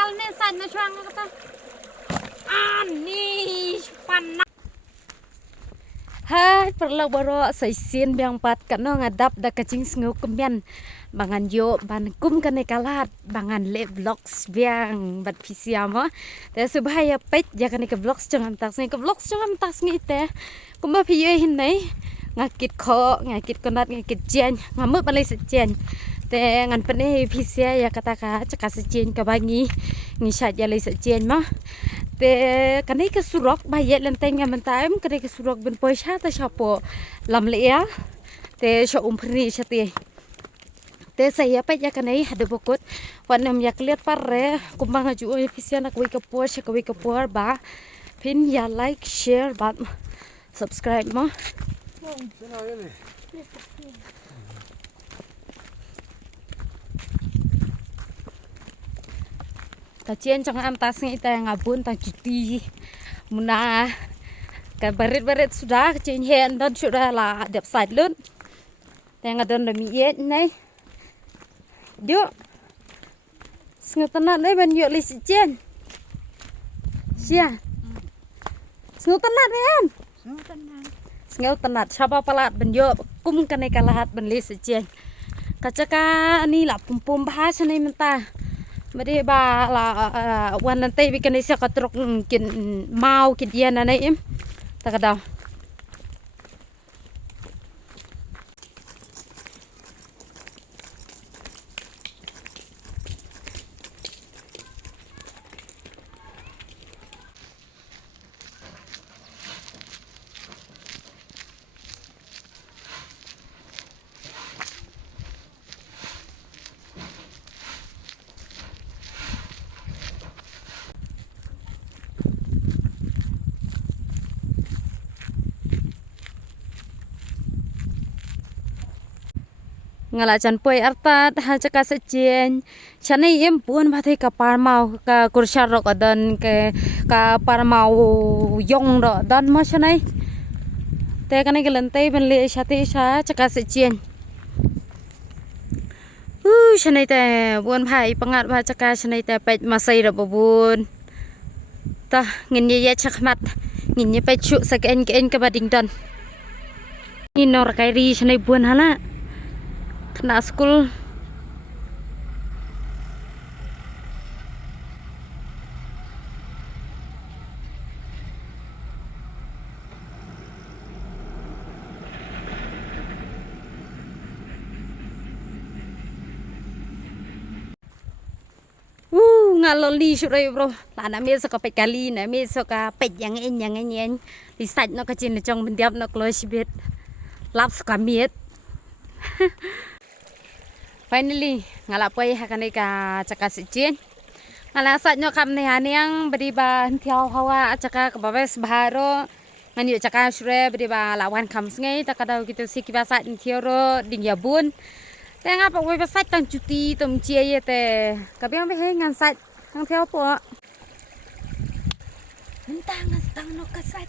kal nih saat nasyang kata ani panas. Hai perlu baru saisin biang pat karena ngadap dah kacing sengau kemian bangan yo ban kum kene kalat bangan le vlogs biang bat pisiama te subhaya pet ja kene ke vlogs jangan tak ke vlogs jangan tak ngite kumba piye hin nai ngakit kho ngakit konat ngakit jen ngamuk balai sejen te ngan pene pisia ya kata ka caka sejen ka bangi ngisat ja lai sejen mah te kane ke surok bayet lenteng ngamen kane ke surok ben poisha ta shapo lam le ya te sho umpri shati te saya pa ya kane hade bokot wanam yak liat parre kumbang aju pisia nak wi ke por ba pin ya like share ba subscribe ma Tacian jangan antasnya itu yang ngabun tang cuti muna kan barit sudah kecil hen dan sudah lah dep side lun yang ada demi yet nih yuk sengutan nih ban yuk lisi jen sia sengutan nih sengutan siapa pelat ban yuk kum kan kalahat ban lisi jen kacaka ni lah pum bahasa nih mentah Mari ba la wan nanti bikin isi katrok kin mau kidian nanai im tak ada. Ngalacan poi artat hajaka sejen chanai em pun bathai ka parmau ka kursar rok adan ke ka parmau yong ro dan ma chanai te kanai gelentai ben le shati sha chaka sejen chanai te bun bhai pangat ba chaka chanai te pet masai ro bun ta ngin ye chakmat ngin ye pet chu saken ke bading dan inor kairi chanai bun hala kena school ngaloli surai bro lana me soka pekali na me soka pet yang en di site no kacin chong bendiap no close bit lap soka miet finally ngalap poi hakane ka caka sicin ngala sat nyo kam ne haniang beriba thiau hawa caka ka babes baharo ngani caka sure beriba lawan kam sngai takadau gitu sikiba sat thioro ding yabun te ngapa we sat tang cuti tom cie ye te kabiang be ngan sat tang thiau po mentang ngas no ka sat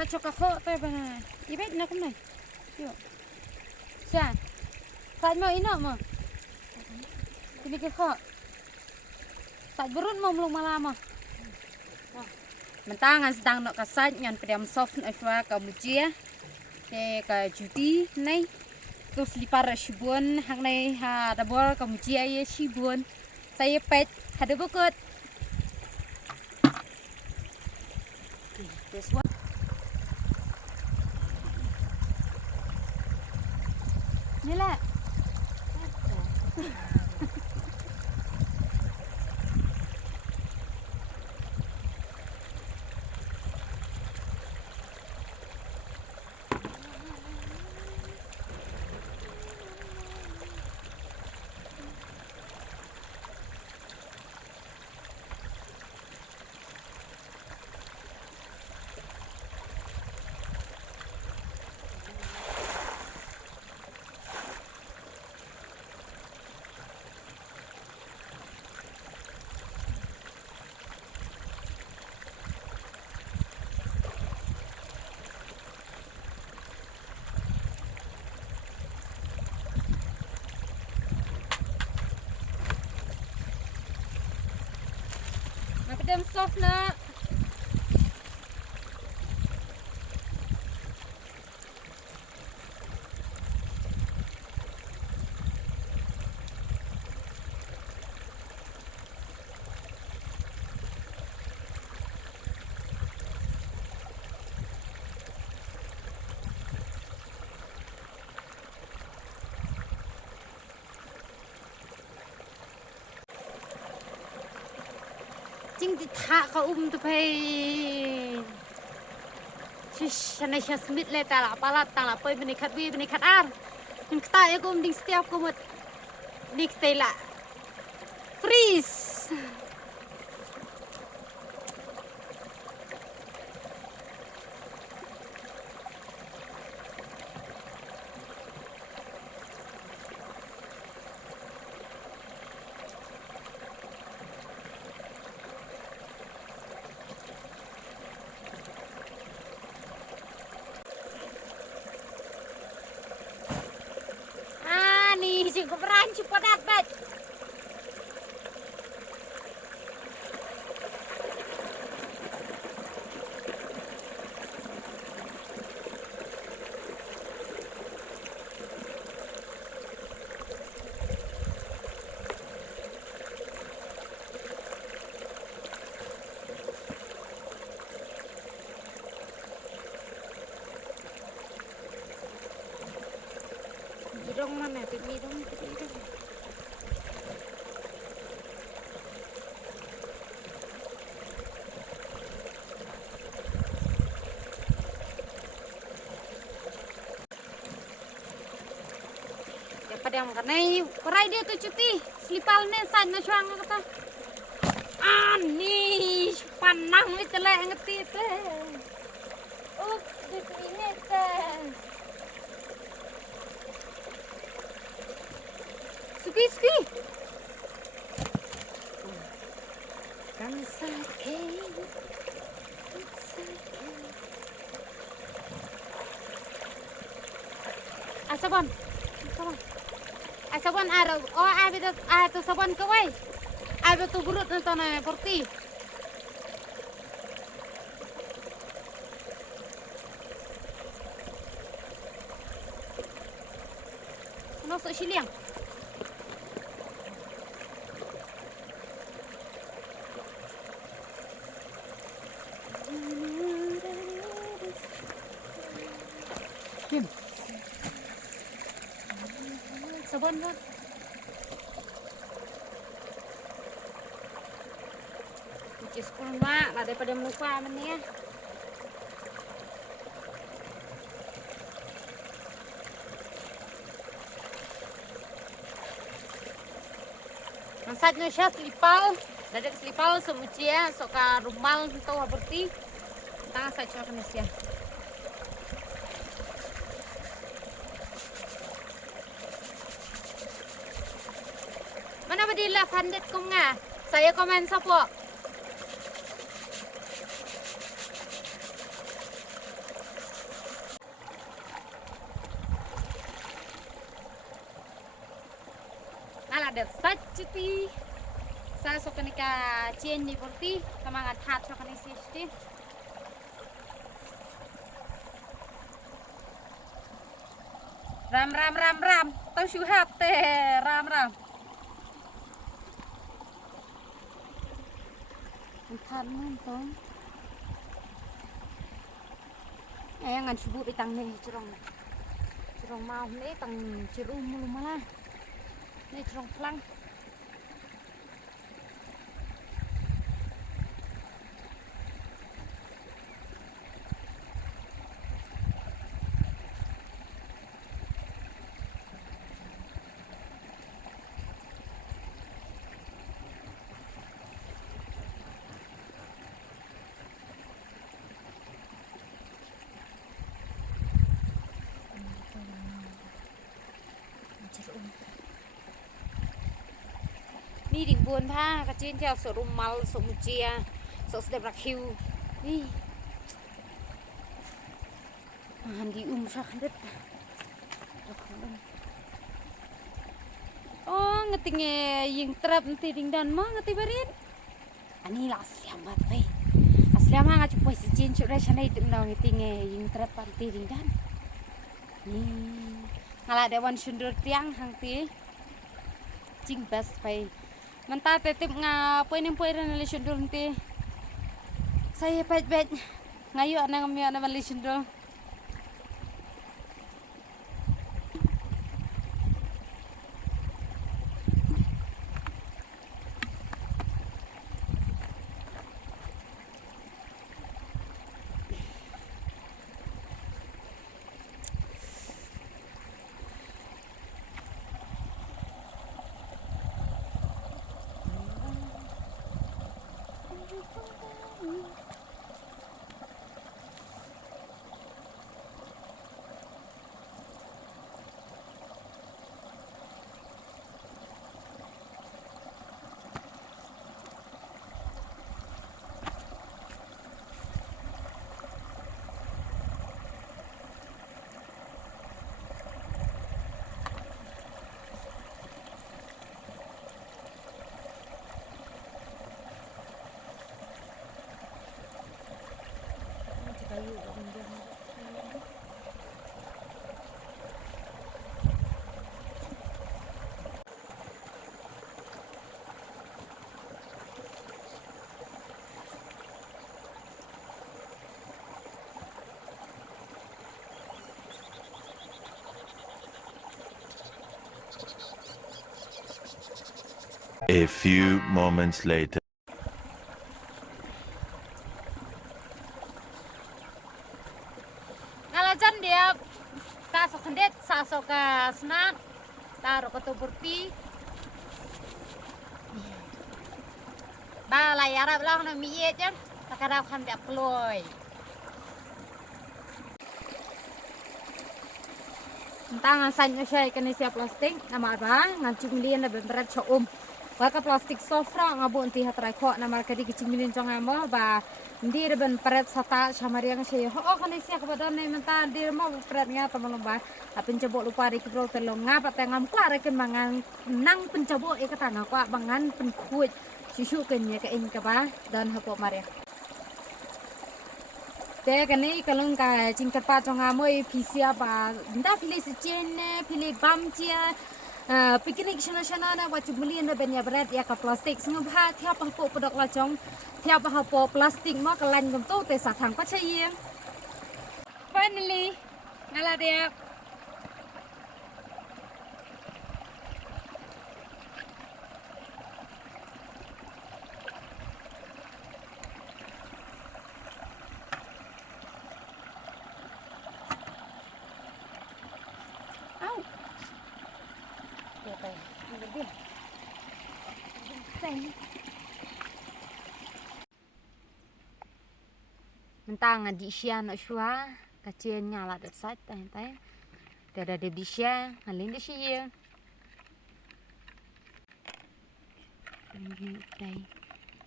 sa choka kho te bana ibet na kumnai yo sa sa mo ino mo ini ke kho sa burun mo mlung malama mentangan sedang nok kasat nyan priam soft na ka mujia ke ka juti nai terus lipar shibun hang nai ha dabor ka mujia ye shibun saya pet hada bukut this one Nila. dem soft na. Chính thì thả có tu phảiฉันจะสมิธเลยแต่ละปลาต่างละไปเป็นขัดวีเป็นขัดอาร์ยังตายก็ดิ้งสเตียบก็หมดดิ้งเตละฟรีซจริงก็ร้านชิปดัดแบบมีร่องมันไหมเป็นมีร่องเป็นมีร่องya pada yang karena perai dia tuh cuti selipalnya saat nasyang kata nih panang nih telek ngerti teh di sini teh Supi. Kan sakit. Asaban. Ada. Oh, ada saban kawai. Ada tu gurut nonton porti. Masuk siliang. Sabon kan? Cuci sepuluh mak, lah daripada melupa mana ya. Masak nasi selipal, dadak selipal semucia, soka rumal tu berarti. Tang saja nasi. Mana badilah pandit kong nga? Saya komen sa po. Nala sacuti. Sa so kanika chain ni porti, kamangat hat so kanika safety. Ram. Tau syuhat teh ram. Than nonton. Ngan subuh itang nih cerong mau nih tang cirum mulu malah. Nih cerong pelang. Ni định buồn tha cả trên theo sổ rùm mal sổ mù chia sổ đẹp đặc hiu đi di sakit oh ngetingnya yang terap nanti ding dan mah ngeti barin Ani lah selamat pe. Selamat ngaju pois jin cuk ra chanai tum nang tinge ying trat panti ringdan. Ni ngala dewan sundur tiang hang ti. Jing best pe. Menta tetip nga poin poin na sundur ti. Saya pet ngayu nang mi na mali sundur. A few moments later. Ngalajan dia sasok kendet sasok ke snack taruh ke tuburti ba layar ablang na miye jan takarap kan dia ploy tangan sanyo siya kanisia plastik nama ba ngancung lian na berat sa Waka plastik sofra ngabu unti hatrai ko na marka di kicimilin jong amo ba hindi reben peret sata samariang siya kanisia kepada na menta di mo peret nga tamalong ba pencabok lupa ri kibro telong nga patengam ko arekin mangan nang pencabok ikatanga ko bangan penkuit susu kenya ka in ka ba dan hapo maria te kani kalung ka cingkat pa jong amo pisia ba nda pilih sejen pilih bam cia Piknik sana na wajib beli na benya berat ya ke plastik senggup ha tiap hapo produk lacong tiap hapo plastik mo kelain gento te sakang pacayeng finally ngala dia mentang di sia nak shua kacien nyala dat sat tai tada de di sia halin de sia dai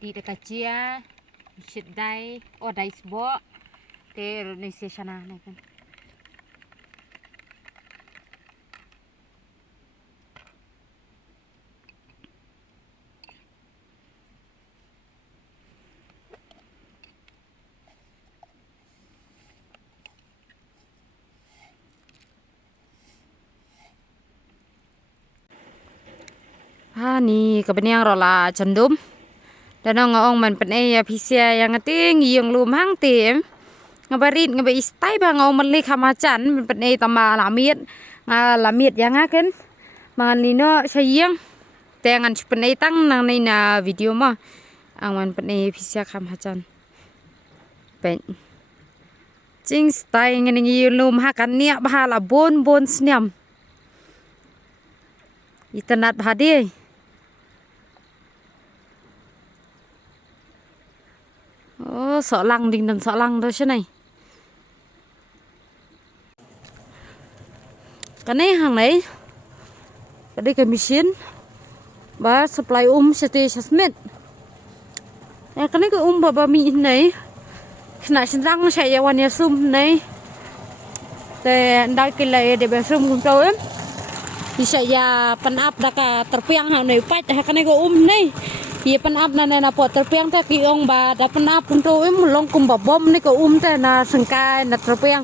di de kacia shit dai o dai sbo te ni se sana na kan ni kebenyang rola cendum dan ngong man penai ya pisia yang ngeting yang lumang tim ngabarit ngabai istai ba ngong man lek hamacan penai tama lamit yang akan mangan lino sayang tengan penai tang nang na video mah ang man penai pisia hamacan pen cing stai ngene yung lum hakan niak bahala bon sniam itanat bahadi sợ lăng đình đừng sợ lăng thôi chứ này cái này hàng này cái đây cái machine ba supply city smith cái này cái bà mỹ này nãy xin răng chạy ra ngoài nhà sum này để đai cái này để bé sum cùng cháu em thì chạy ra pan áp đã cả tập piang hàng này phải cái này cái này Iya penap na pot terpiang teh kiong ba da penap untuk long kum bom ni ko teh na sengkai na terpiang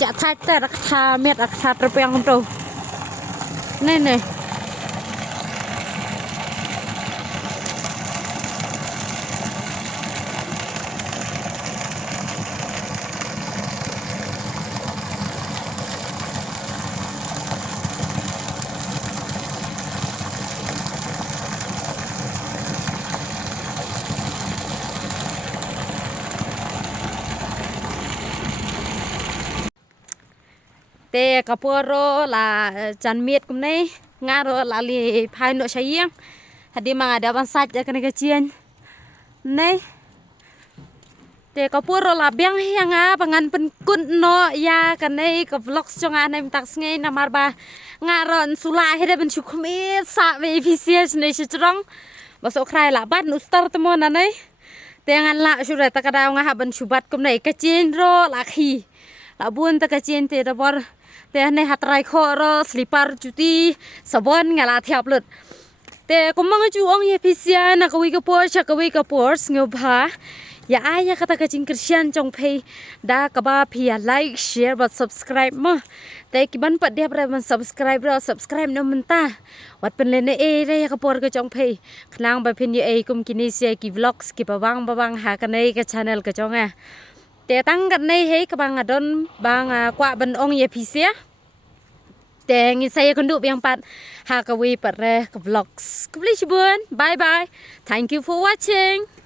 cak thai teh rakha met rakha terpiang untuk nih te kapuro la chan miet kum nei ngaro la li phai no sayang hadi mang ada ban saj kan kecien nei te kapuro la biang hianga pangan pen kun no ya kan nei ka vlogs chonga nem tak sngai namar ba ngaron sula hede ben chukmi sa ve efficiency nei chitrong basok krai la ban ustar temo na nei te ngan la sura takada nga ban subat kum nei kecien ro la khi la bun ta kecien te dabor te ne hatrai khoro slipper cuti sabon ngala thiap lut te kumang ju ong ye pisia na kawi ka por cha kawi ka por ngobha ya aya kata kacing Christian chong phe da kaba phia like share but subscribe ma te kiban pat dia pra man subscribe no menta wat pen le e re ka por ka chong phe khnang ba phin ye e kum kini se ki vlogs ki bawang ha ka nei ka channel ka chong a te tang kat nei he ka bang adon bang kwa ban ong ye pisia te ngi saya kundu biang pat ha ka wi pat re ka vlogs kubli bye bye thank you for watching.